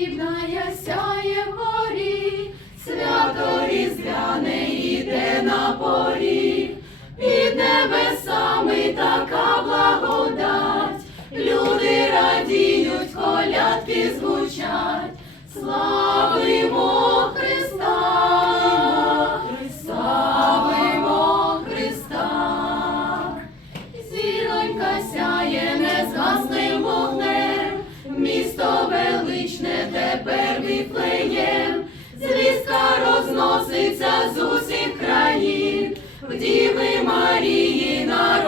срібна сяє горі, свято різдвяне іде на поріг, під небесами така благодать, люди радіють, колядки звучать, славимо тепер віфлеєм, звістка розноситься з усіх країн, в Діви Марії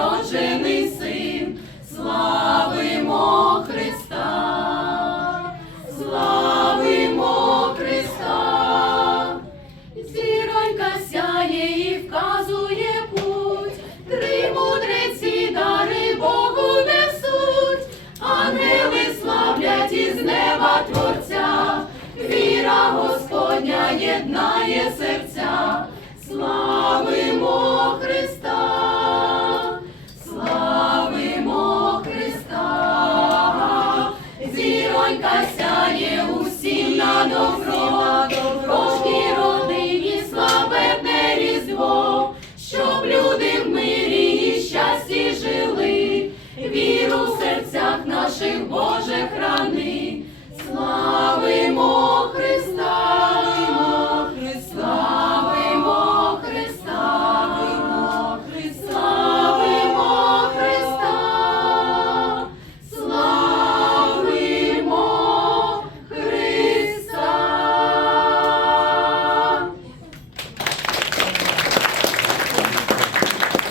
слава єднає серця, славимо Христа, славимо Христа, зіронька ся.